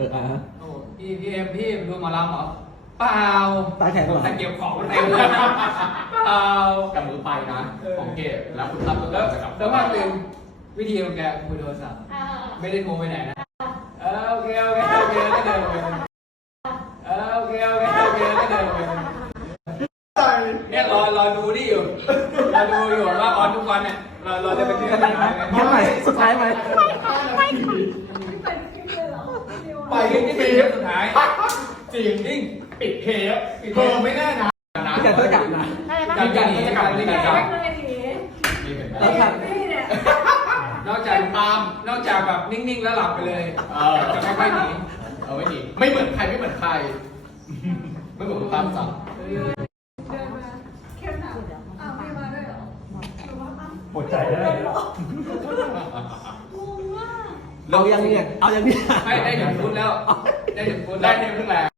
เออพี่พี่เอ็มพี่ดูหมอลำเหรอเปล่าตายแขกเหรอตาเก็บของเต็มเลยเปล่ากับมือไปนะผมเก็บแล้วคุณรับตัวแล้วแต่ว่าหืึ่งวิธีของแกคุณโทรศัพท์ไม่ได้โทรไปไหนนะเออโอเคโอเคโอเคก็เดินไปเออโอเคโอเคโอเคก็เดินไปเนี่ยรอรอดูนี่อยู่รอดูอยู่ว่าออนทุกวันเนี่ยรอราจะไปเที่ยวทีไหมยังไงสุดท้ายไหมไม่ไม่ทปสุดท้ายจริงงปิดเทปเธอไม่แน่นะนะจะกลับนะจะกลับจะกลับจะกลับนอกจากปามนอกจากแบบนิ่งๆแล้วหลับไปเลยจะไม่ค่อยหนีเอาไม่หนีไม่เหมือนใครไม่เหมือนใครไม่เหมือนปามสั่งปวดใจได้เหรองงอ่ะเรายังเนี่ยเอาอย่างนี้ให้ให้อย่าง那也不难。